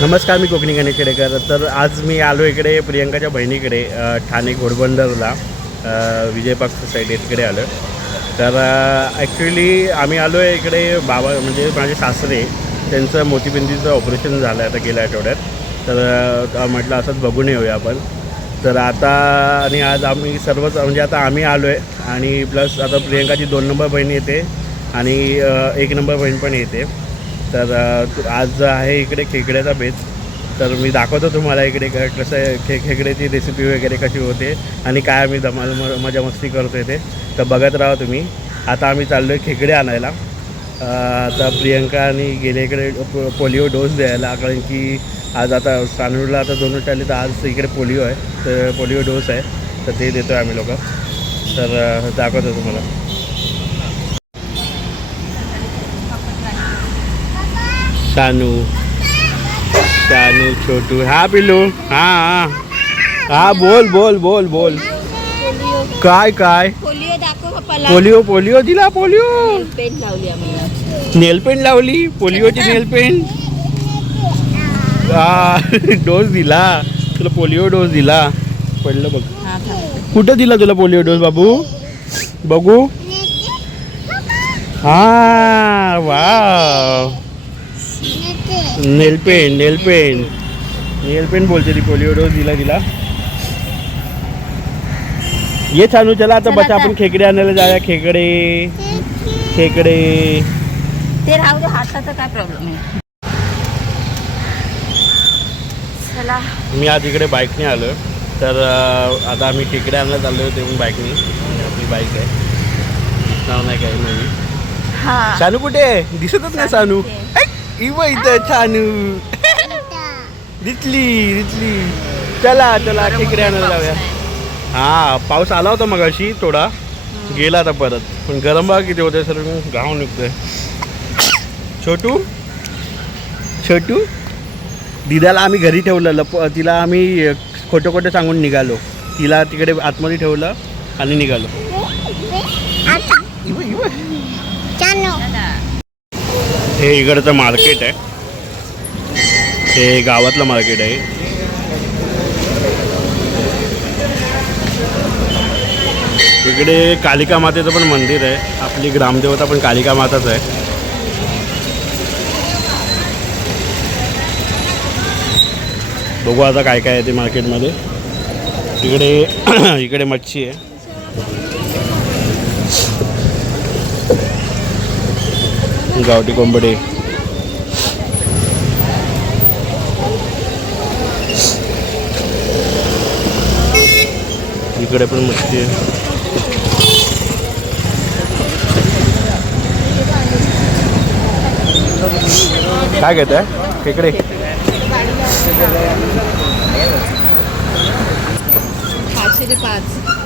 नमस्कार, मी कोकणी गणेश खेडेकर. तर आज मी आलो इकडे प्रियंकाच्या बहिणीकडे ठाणे घोडबंदरला विजय पार्क सोसायटी तिकडे आलो. तर ॲक्च्युली आम्ही आलो आहे इकडे बाबा म्हणजे माझे सासरे त्यांचं मोतीबिंदीचं ऑपरेशन झालं आहे आता गेल्या आठवड्यात. तर म्हटलं असंच बघून येऊया आपण. तर आता आणि आज आम्ही सर्वच म्हणजे आता आम्ही आलो आहे आणि प्लस आता प्रियंकाची 2 नंबर बहीण येते आणि 1 नंबर बहीण पण येते. तर आज आहे इकडे खेकड्याचा बेत. तर मी दाखवतो तुम्हाला इकडे कसं आहे खेकड्याची रेसिपी वगैरे कशी होते आणि काय आम्ही धमाल मजा मस्ती करतो ते. तर बघत राहा तुम्ही. आता आम्ही चाललो आहे खेकडे आणायला. आता प्रियंका आणि गेले इकडे पोलिओ डोस द्यायला, कारण की आज आता सानूरला आता 2 वर्ष आली तर आज इकडे पोलिओ आहे. तर पोलिओ डोस आहे तर ते देतो आहे आम्ही लोक. तर दाखवतो तुम्हाला. शानू छोटू. हा पिल्लू. हां हां बोल बोल बोल बोल. काय पोलिओ दाखव पप्पाला. पोलिओ दिला. पोलिओ पेन लावली आम्हाला. नेल पेंट लावली. पोलिओची नेल पेंट. डोस दिला तुला. पोलिओ डोस दिला. पडलं बघ. कुठं दिला तुला पोलिओ डोस बाबू? बघू. हां वा. नेल पेंट बोलते ती. पोलिओ डोस दिला तिला. ये छानू चला आता बच्चा आपण खेकडे आणायला जाऊया. खेकडे ते राहू दे, हाताचा काय प्रॉब्लेम आहे. चला मी आज इकडे बाईकने आलो. तर आता आम्ही खेकडे आणायला चाललो होते म्हणून बाईकने. आपली बाईक आहे. नाव नाही काय नवीन. हा सानू कुठे आहे? दिसतच नाही सानू. इथं छानू दिसली. चला खेकडे आणायला जाऊया. हा पाऊस आला होता मगाशी थोडा, गेला आता परत. पण गरम बघा किती होते सर. घाव निघतोय. छोटू दिदाला आम्ही घरी ठेवलं. तिला आम्ही खोटं सांगून निघालो. तिला तिकडे आतमध्ये ठेवलं आणि निघालो. हे इकडचं मार्केट आहे. हे गावातलं मार्केट आहे. इकडे कालिका मातेचं पण मंदिर आहे. आपली ग्रामदेवता पण कालिका माताच आहे. बघू आता काय आहे ते मार्केटमध्ये. इकडे मच्छी आहे. गावठी कोंबडे. इकडे पण मच्छी आहे. काय घेत आहे खेकडे?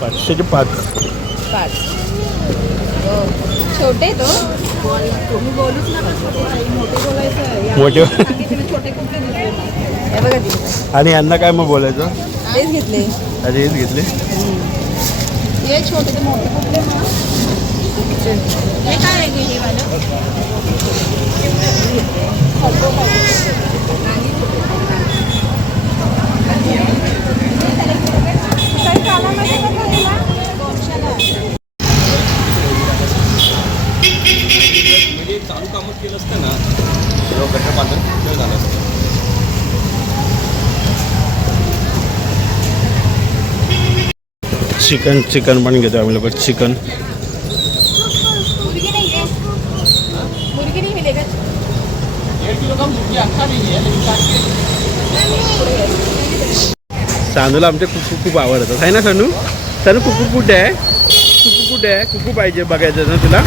505. छोटे तो बोलूच मोठे. बघा. आणि यांना काय मग बोलायचं? तेच घेतले. अरे हेच घेतले. हे छोटे ते मोठे कुठले मग? हे काय आहे हे वालं? चालू कामच केलं असतं ना गटर बांधून ते झालं असतं. चिकन पण घेतो आम्ही लोक. चिकन मुर्गी नहीं मिलेगा. 1.5 किलो का मुर्गी अच्छा नहीं है लेकिन सानूला आमच्या खूप आवडतात आहे ना सानू? कुकू कुठे आहे? कुकू पाहिजे बघायचं ना तुला?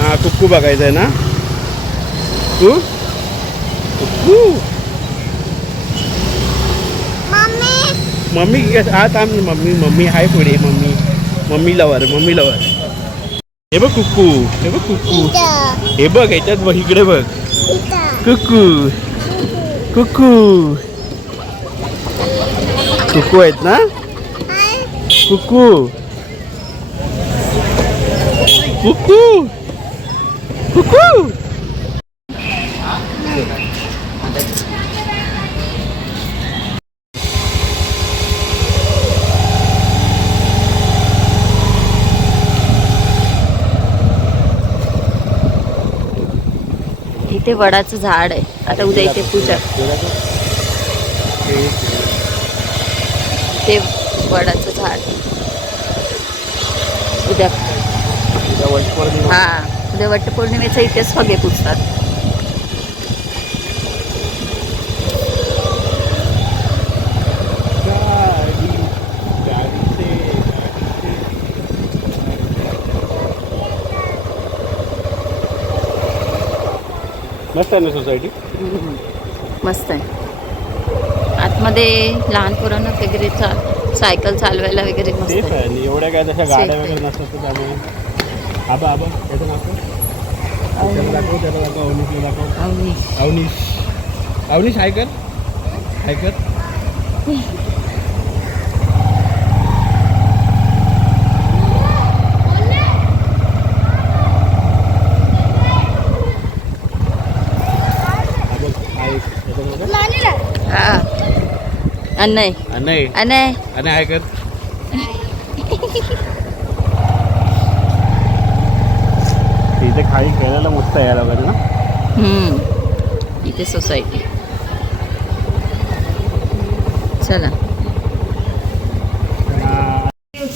हां कुक्कू बघायचं आहे ना? कुक्कू मम्मी आत आम. मम्मी हाय पुढे. Mummy lover. हे बघ कुक्कू. हे बघ याच्यात बघ. इकडे बघ. कुक्कू आहेत ना? कुक्कू इथे वडाचं झाड आहे. आता उद्या इथे पूजा. ते वडाचं झाड उद्या. हा, उद्या वटपौर्णिमेचा इथेच सगळे पुजतात. मस्त आहे ना सोसायटी. मस्त आहे. आतमध्ये लहान पोरांना वगैरे सायकल चालवायला वगैरे मस्त सेफ आहे. आहे आणि एवढ्या काय तशा Safe गाड्या आहे. वगैरे नसतात तर त्यामुळे. आबा आबा याचं दाखव, त्याला दाखव, त्याला दाखव, अवनीशला दाखव. अवनीश, अवनीश हाय कर, हाय कर. हा, अनय नाही अनय आणि हाय कर. इथे खाली खेळायला मस्त यायला पाहिजे ना. इथे सोसायटी. चला.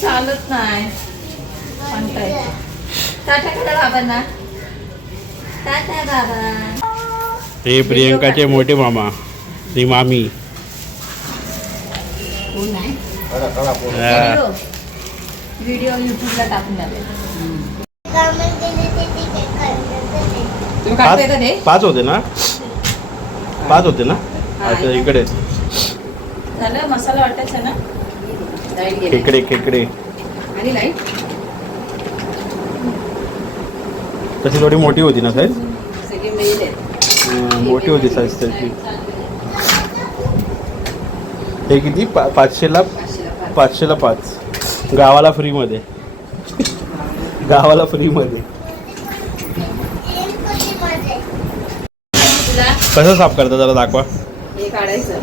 चालत नाही. टाटा करा बाबांना. टाटा बाबा. हे प्रियंकाचे मोठे मामा, ती मामी. हा. व्हिडिओ युट्यूबला टाकून द्यावे. तुम्ही काढताय का ते? पाच होते ना, पाच होते ना. अच्छा इकडे झालं. मसाला वाटायचा ना. लाईट गेली. खेकडे खेकडे आणि लाईट तशी थोडी मोठी होती ना साईज. सगळे मेल आहेत. मोठी होती साईज त्याची. हे किती 500ला 500 गावाला फ्रीमध्ये. गावाला फ्रीमध्ये. कसं साफ करता जरा दाखवा. हे काढायचं.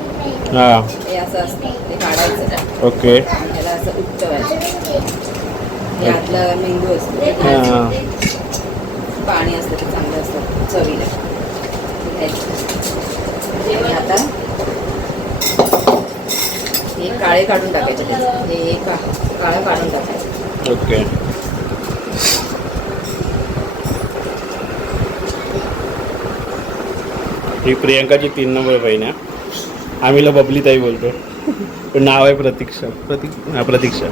हां हे असं असतं. ते काढायचं. ओके. त्याला असं उच्चवायचं. हे आतला मेंदू असतो. हां पाणी असतं ते चांगलं असतं चवीला. आणि आता हे काळे काढून टाकायचे. हे काळं काढून टाकायचं. ओके. ही प्रियंकाची 3 नंबर बहीण आहे. आम्हीला बबली ताई बोलतो, पण नाव आहे प्रतीक्षा. प्रतीक्षा.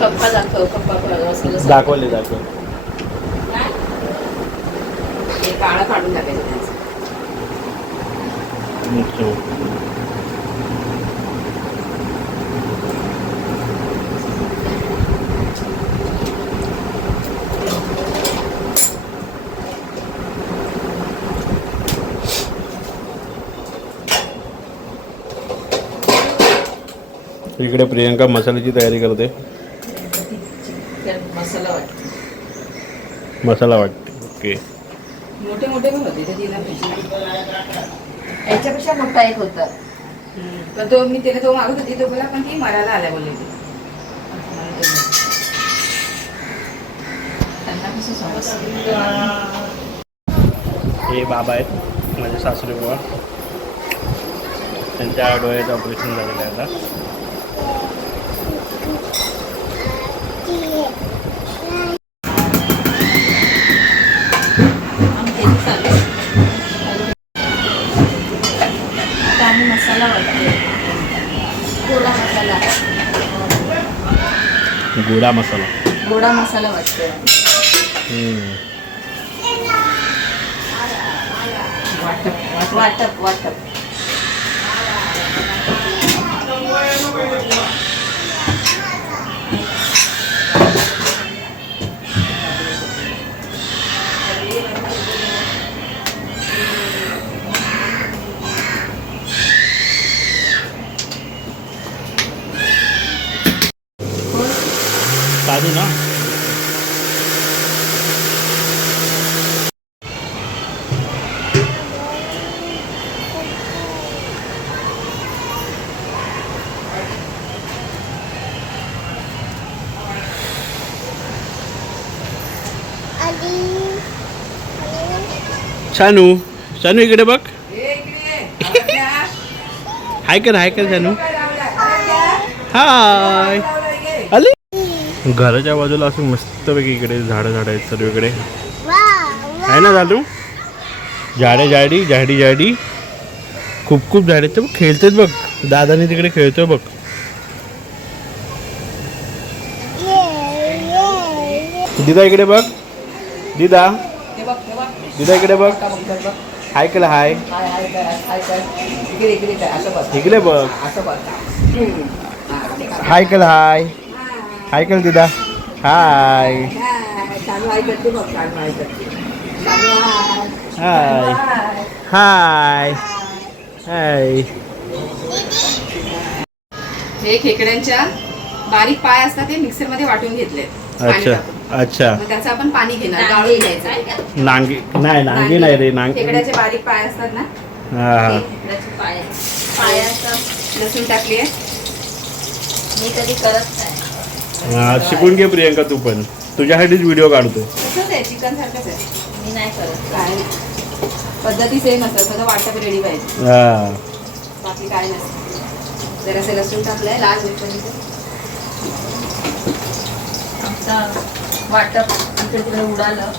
पप्पा दाखव. पप्पा दाखवले हे काळं काढून टाकायचं त्याचं. इकडे प्रियंका मसाल्याची तयारी करते. मसाला वाटतो. मसाला वाटते. ओके. मोठे मोठे पण होते. तिला याच्यापेक्षा मोठा एक होता. पण तो मी त्याला तो मागत होती तो बोला पण ती मरायला आल्या बोलली. त्यांना कसं समजतं. हे बाबा आहेत माझे सासरे बुवा. त्यांच्या डोळ्याचं ऑपरेशन झालेलं आहे आता. मसाला वाटतो. गोडा मसाला. गोडा मसाला. गोडा मसाला वाटतो. वाटप वाटप वाटप. साधू ना. शानू शानू इकडे बघ. हाय कर शानू. हाय. आले. घराच्या बाजूला असं मस्तपैकी इकडे झाडं आहेत सर्वीकडे. आहे ना चालू. झाडी खूप झाडे आहेत. बघ खेळतात बघ. दादाने तिकडे खेळतोय बघ. दिदा इकडे बघ. दिदा इकडे बघ. हाय केलं. हाय इकडे बघ. हाय केलं. हाय केलं दिदा. हाय हाय हाय हाय. हे खेकड्यांच्या बारीक पाय असतात ते मिक्सर मध्ये वाटून घेतले. अच्छा मग त्याचं आपण पाणी घेणार, गाळून घ्यायचं. नांगी नाही रे. खेकड्याचे बारीक पाय असतात ना, हा खेकड्याचे पायाचं लसूण टाकली आहे. मी कधी करत नाही. शिकून घे प्रियंका तू पण. तुझ्यासाठीच व्हिडिओ काढतो. तसंच आहे, चिकन सारखंच आहे. मी नाही करत. काय पद्धती सेम असतात, फक्त वाटप रेडी पाहिजे. बाकी काय नसतं. जरासं लसूण टाकलंय लाल मिरची. वाटप इकडे तिकडे उडालं.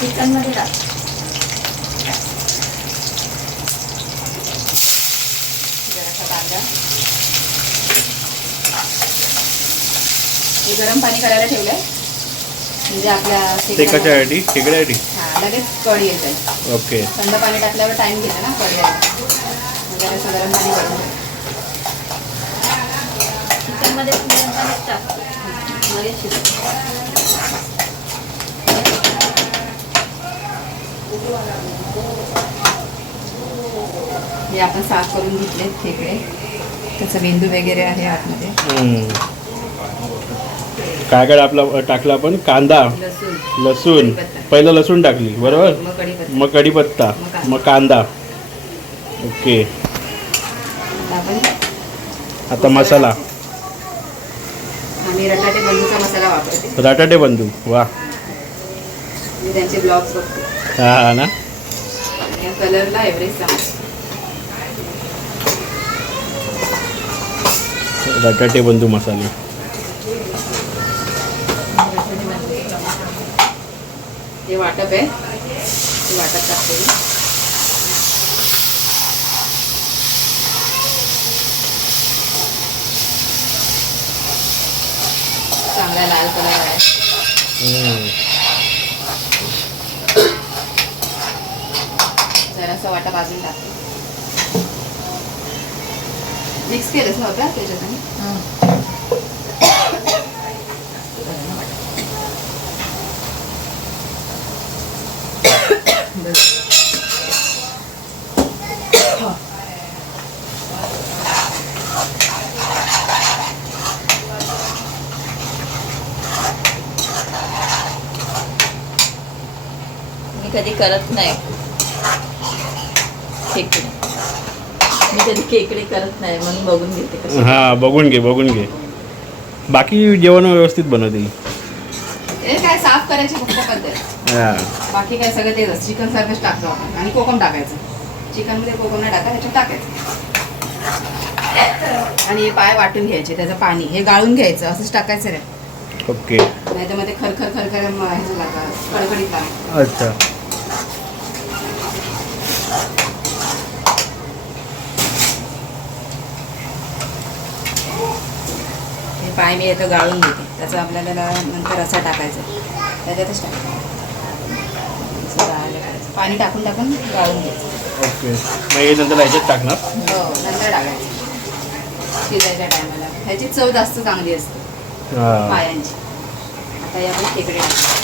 चिकन मध्ये टाक. जरासा कांदा. हे गरम पाणी करायला ठेवलंय म्हणजे आपल्या ते कशासाठी? खेकड्यासाठी. हा लगेच कढी येते. ओके. थंड पाणी टाकल्यावर टाइम घेतं ना कढी यायला. जरासं गरम पाणी करून चिकनमध्ये गरम पाणी टाक. हे आपण साफ करून घेतले खेकडे. त्याचा मेंदू वगैरे आहे आतमध्ये. काय काय आपला टाकला आपण? कांदा, लसूण. पहिलं लसूण टाकली बरोबर, मग कढीपत्ता, मग कांदा. ओके. आता मसाला. आम्ही रटाटे बंधूचा मसाला वापरते. रटाटे बंधू. वा. मी त्यांचे ब्लॉग्स बघते. हा ना. या कलरला एव्हरेजचा रटाटे बंधू मसाले. हे वाटप आहे, ते वाटप टाकते. चांगला लाल कलर आहे. जरासा वाटा भाजून टाकते. मिक्स केलंच नव्हतं त्याच्यात. मी कधी करत नाही खेकडे. मी कधी खेकडे करत नाही म्हणून बघून घेते. हा बघून घे. बाकी जेवण व्यवस्थित बनवते. हे काय साफ करायची फक्त पद्धत. बाकी काय सगळं तेच. चिकन सारखंच टाकतो आपण. आणि कोकम टाकायचं. चिकन मध्ये कोकम नाही टाका, ह्याच्यात टाकायचं. आणि हे पाय वाटून घ्यायचे. त्याचं पाणी हे गाळून घ्यायचं. असंच टाकायचं रे. ओके. नाही तर मध्ये खरखर ह्याचं लागतं, कडकडीत लागतं. अच्छा. हे पाय मी येतं गाळून घेते. त्याचं आपल्याला नंतर रसा टाकायचा. त्याच्यातच टाकायचं. पाणी टाकून गाळून घ्यायचं. ओके. मग हे नंतर ह्याच्यात टाकणार? हो नंतर टाकायचं शिजायच्या टायमाला. ह्याची चव जास्त चांगली असते पायांची. आता हे आपण खेकडे टाकतो.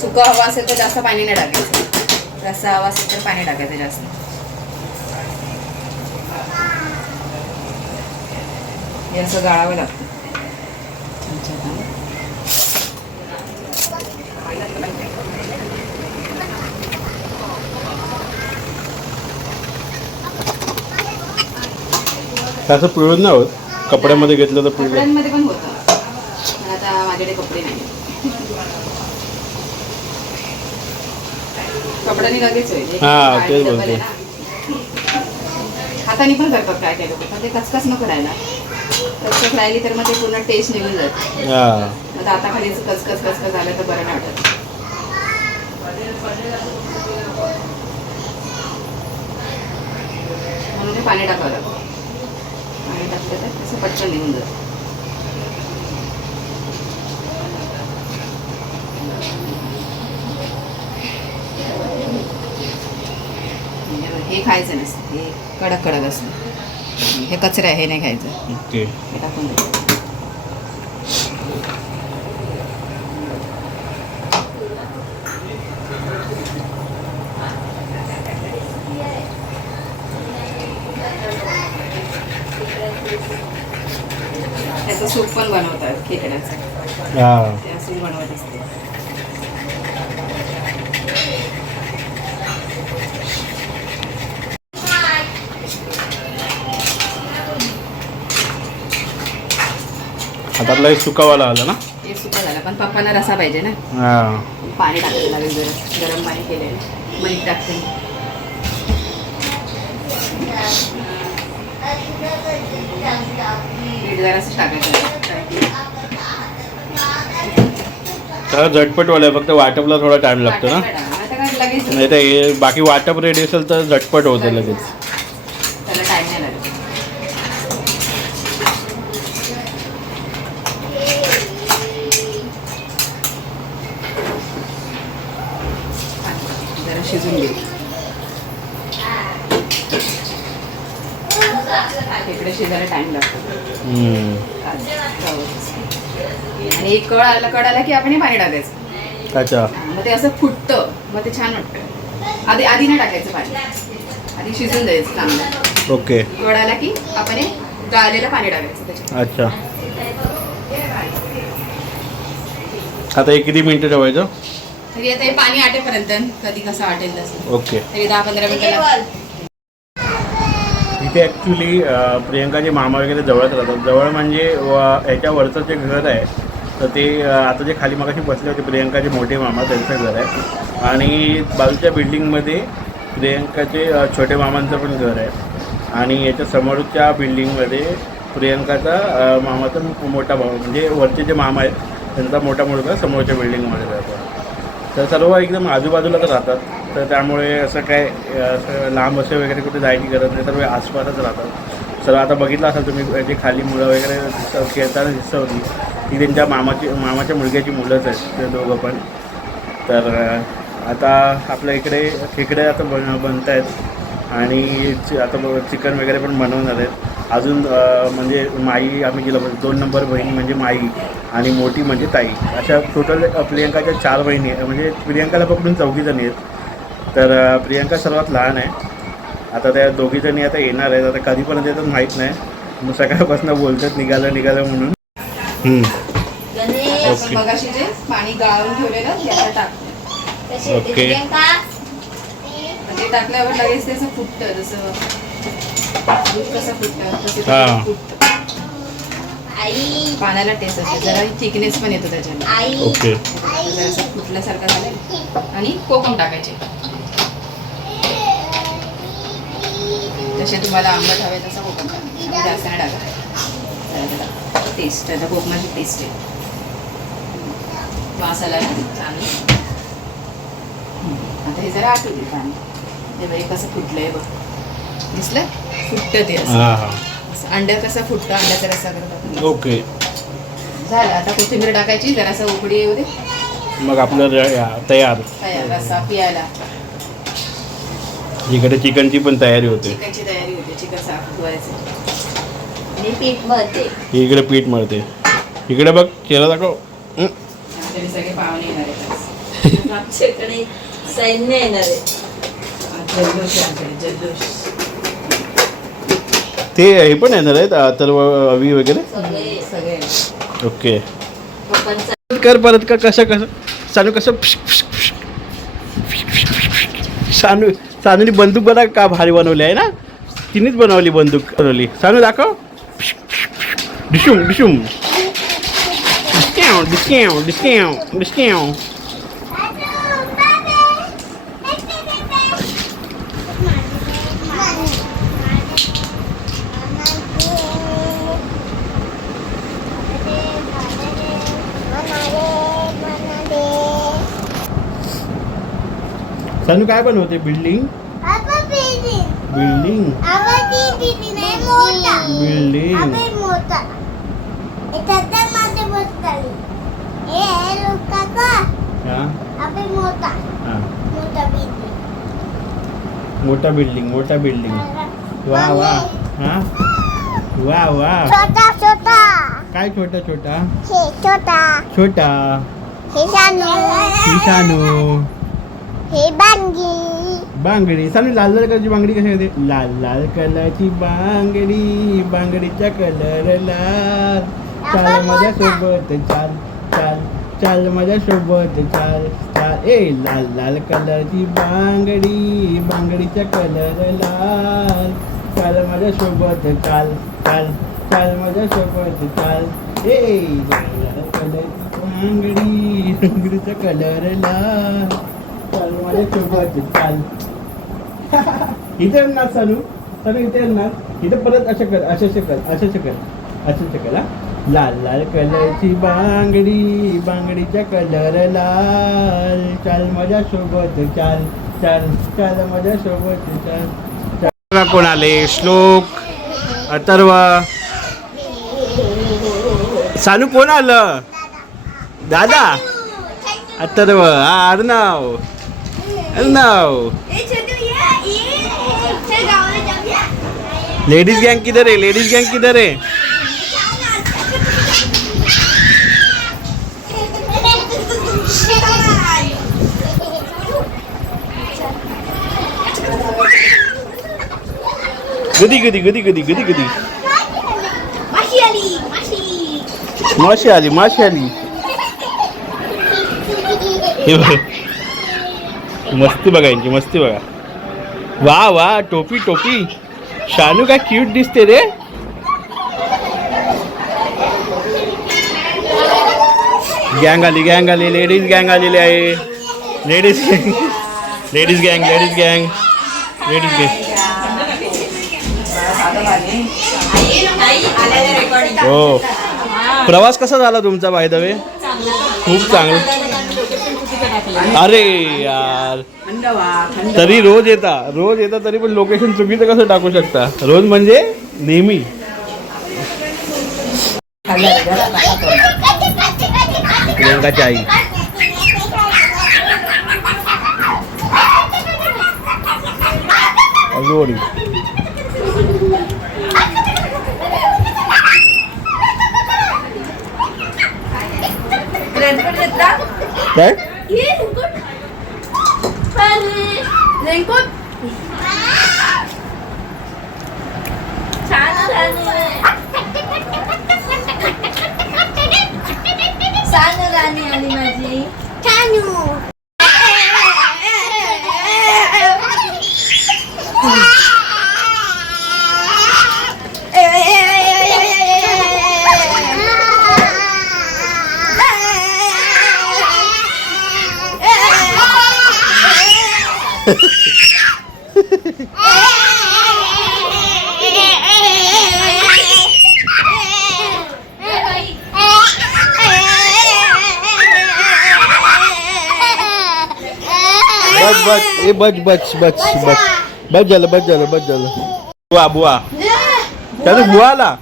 सुका हवा असेल तर जास्त पाणी नाही टाकायचं. रस्सा हवा असेल तर पाणी टाकायचं जास्त. हे असं गाळावं लागतं. असं पिळून नाही होत, कपड्यामध्ये घेतलं तर पिळलं. कपड्यांमध्ये पण होतं, पण आता माझ्याकडे कपडे नाही. कपड्याने लगेच होईल. हा, तेच डबल बोलते. आहे ना. हाताने पण करतात काय काय लोक, पण ते कचकच नको राहायला. कचकच राहिली तर मग ते पूर्ण टेस्ट निघून जाते. हा. मग हाताखाली कचकच कचकच झालं तर बरं नाही वाटत. म्हणून ते पाणी टाकावं लागतं. पाणी टाकलं तर तसं पटकन निघून जातं. हे खायचं नसतं, हे कडक कडक असतं. हे कचरा आहे, हे नाही खायचं. ओके. हे टाकून द्या. त्याचं सूप पण बनवतात खेकड्याचं. हा. ते असेच बनवत असते. आता आपला सुकावाला आला ना. हे सुका झालं, पण पप्पांना रसा पाहिजे ना. हा. पाणी टाकायला लागेल, जरा गरम पाणी केलेलं. मीठ टाकते. मीठ जरासं टाकायचं. तर झटपटवाला आहे, फक्त वाटपला थोडा टाइम लागतो ना. आता काय लगेच नाही तर हे बाकी वाटप रेडी असेल तर झटपट होतं लगेच. त्याला टाइम नाही लागत. जरा शिजून घेऊ. इकडे शिजायला टाइम लागतो. आणि एक कळ आला की आपण हे पाणी टाकायचं. अच्छा. मग ते असं फुटतं, मग ते छान वाटतं. आधी नाही टाकायचं पाणी, आधी शिजून द्यायचं चांगलं. ओके. कळ आला की आपण हे गाळलेलं पाणी टाकायचं त्याच्यात. अच्छा. आता हे किती मिनिटं ठेवायचं? तरी आता हे पाणी आटेपर्यंत, कधी कसं आटेल तसं. ओके. तरी 10-15 मिनिटं. इथे ॲक्च्युली प्रियंकाचे मामा वगैरे जवळच राहतात. जवळ म्हणजे ह्याच्यावरचं जे घर आहे, तर ते आता जे खाली मगाशी बसले होते प्रियंकाचे मोठे मामा, त्यांचं घर आहे. आणि बाजूच्या बिल्डिंगमध्ये प्रियंकाचे छोटे मामांचं पण घर आहे. आणि याच्या समोरच्या बिल्डिंगमध्ये प्रियंकाचा मामाचा मोठा भाऊ, म्हणजे वरचे जे मामा आहेत त्यांचा मोठा मुलगा समोरच्या बिल्डिंगमध्ये राहतो. तर सर्व एकदम आजूबाजूलाच राहतात. तर त्यामुळे असं काय असं लांब असे वगैरे कुठे जायची गरज नाही, सर्व आसपासच राहतात. सर्व आता बघितलं असाल तुम्ही, जे खाली मुलं वगैरे खेळताना दिसत होती ती त्यांच्या मामाच्या मुलग्याची मुलंच आहेत ते दोघं पण. तर आता आपल्या इकडे खेकडे आता बनत आहेत आणि आता चिकन वगैरे पण बनवणार आहेत. अजून म्हणजे माई, आम्ही गेलो 2 नंबर बहीण म्हणजे माई आणि मोठी म्हणजे ताई, अशा टोटल प्रियंकाच्या 4 बहिणी आहे. म्हणजे प्रियंकाला पकडून 4 जणी आहेत. तर प्रियंका सर्वात लहान आहे. आता त्या 2 जणी आता येणार आहेत. आता कधीपर्यंत येतात माहीत नाही. मग सकाळपासून बोलतात निघालं म्हणून. आपण मगाशी जे पाणी गाळून ठेवलेलं याला टाकतो. ओके. ते टाकल्यावर लगेच ते असं फुटतं, जसं दूध कसं फुटतं तसं ते हां. फुटतं. पाण्याला टेस्ट असते, जरा थिकनेस पण येतो त्याच्याने. ओके. जरा असं फुटल्यासारखं झालं आणि कोकम टाकायचे. जसे तुम्हाला आंबट हवे तसं कोकम टाकायचं, जास्त नाही टाकायचं. टेस्ट आता कोकमाची टेस्ट आहे. वास आला ना चांगलं. आता हे जरा आटू दे पाणी. हे बाई कसं फुटलंय बघ, दिसलं? फुटतं ते असं. हां हां. अंड्या कसं फुटतं, अंड्याचा रस्सा करतात. ओके. झालं. आता कोथिंबीर टाकायची, जरासा उकडी येऊ दे. मग आपलं तयार. तयार रस्सा पियाला. इकडे चिकनची पण तयारी होते. चिकनची तयारी होते. चिकन साफ धुवायचं आणि पीठ मळते. इकडे पीठ मळते. इकडे बघ, चेहरा दाखव. आमच्याकडे सगळे पाहुणे येणार आहेत. आमच्याकडे सैन्य येणार आहे. जल्लोष आहे आमच्याकडे, जल्लोष. ते हे पण येणार आहेत अथर्व अवी वगैरे. सगळे ओके पप्पांचं कर परत का कसं सानू कसं सानूनी बंदूक बघा का भारी बनवली आहे ना. तिनेच बनवली बंदूक बनवली. सानू दाखव. Dishoom Dishoom discount discount discount discount. Sanu काय बनवते. Building building building. हा हा मोठा बिल्डिंग मोठा बिल्डिंग. वा वा हा वा वा. छोटा छोटा काय छोटा छोटा हे छोटा छोटा. हे शानू ईशानू हे बांगी बांगडी. सानू लाल लाल कलरची बांगडी कशी येते. लाल लाल कलरची बांगडी बांगडीचा कलर लाल. चाल माझ्या सोबत चाल चाल चाल माझ्या सोबत चाल चाल. ए लाल लाल कलरची बांगडी बांगडीचा कलर लाल. चाल माझ्या सोबत चाल चाल चाल माझ्या सोबत चाल. ए लाल लाल कलरची बांगडी बांगडीचा कलर लाल. चाल माझ्या सोबत चाल. इथे येणार सानू सानू इथे येणार. इथे परत असं कर असं कर असं कर असं कर. हा लाल लाल कलरची बांगडी बांगडीचा कलर लाल. चाल माझ्या सोबत चाल चाल चाल माझ्या सोबत चाल. कोण आले. श्लोक अथर्व सानू कोण आलं. दादा अथर्व हा अर्णव अर्णव. लेडीज गैंग किधर है. लेडीज गैंग किधर है. गुदी गुदी गुदी गुदी गुदी गुदी. माशी आली माशी आली. हे बघ मस्ती बघा यांची मस्ती बघा. वा वा टोपी टोपी. शानू काय क्यूट दिसते रे. गँग आली लेडीज गँग आलेली आहे. लेडीज गँग लेडीज गँग लेडीज गँग लेडीज गँग. हो प्रवास कसा झाला तुमचा बाय द वे. खूप चांगला. अरे यार तरी रोज येता तरी पण लोकेशन चुकीचं कसं टाकू शकता. रोज म्हणजे नेहमी. प्रियंकाची आई अजून काय रेनकोट सानू राणी आली माझी. बच झालं बुवा बुवा त्याने बुवाला.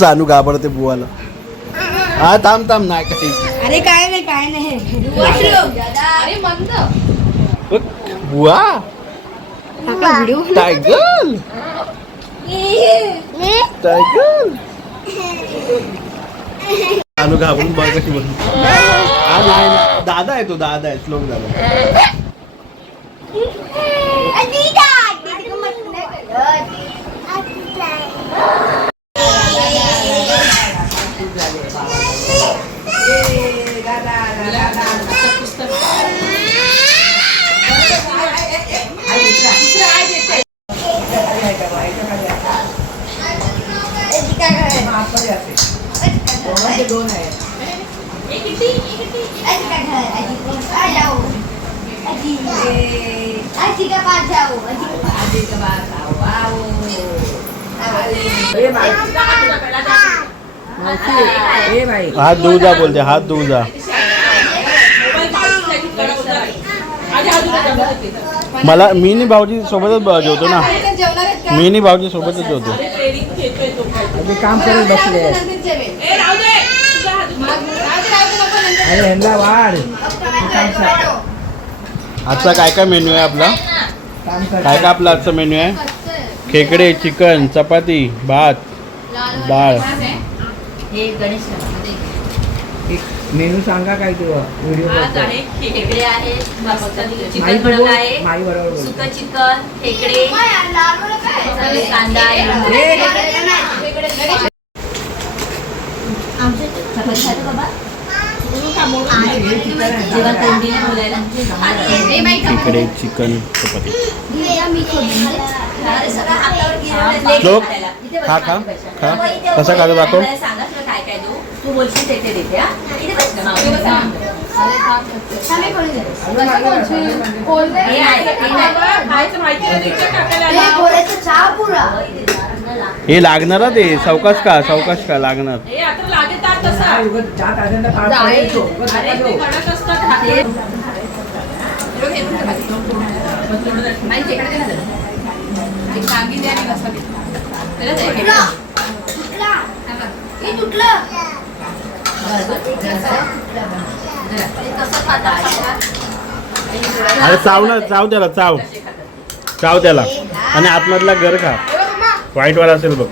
सानू घाबरते बुवाला. हा थांब नाही काही. अरे काय नाही अरे मंद बुवा टायगर टायगर. सानू घाबरून बघ कशी बोल. दादा आहे तो दादा आहे श्लोक दादा. हात धुऊ जा बोलते, हात धुऊ जा. मला मी नी भाऊजी सोबतच जेवतो ना, मी नी भाऊजी सोबतच जेवतो. काम करत बसले. अरे ह्यांना वाढ. आजचा काय काय मेन्यू आहे आपला? काम कर. काय काय आपला आजचा मेन्यू आहे? खेकडे, चिकन, चपाती, भात, डाळ. हे गणेश एक मेनू सांगा काय तू व्हिडिओ आज आहे खेकडे आहे, चिकन माई बनवलं आहे, बरोबर बोल. सुकं चिकन, खेकडे, कांदा आहे. चपाती खातो बाबा? जेव्हा तोंडीने बोलायला खेकडे, चिकन, चपाती. अरे सगळं हातावर गिरवलंय. श्लोक, खा खा खा. कसा खातो दाखव. मला सांगा तुला काय काय देऊ? तू बोलशील ते ते देते. हा इथे बस ना, मावशी बस ना. हे आहे, हे नाही. हे लागणार ते, सावकाश का लागणार. काय उगाच जात असेल तर काढ काढतो. बस नका घेऊ. अरे चाव ना, चाव त्याला, चाव त्याला. आणि आतमधला गर खा, व्हाईटवाला असेल बघ.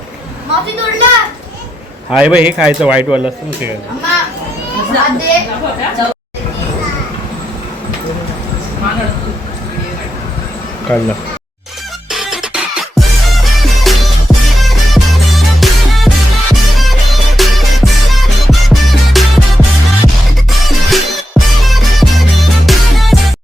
हा हे बघ, हे खायचं व्हाईटवाला असतं ना ते. काढलं.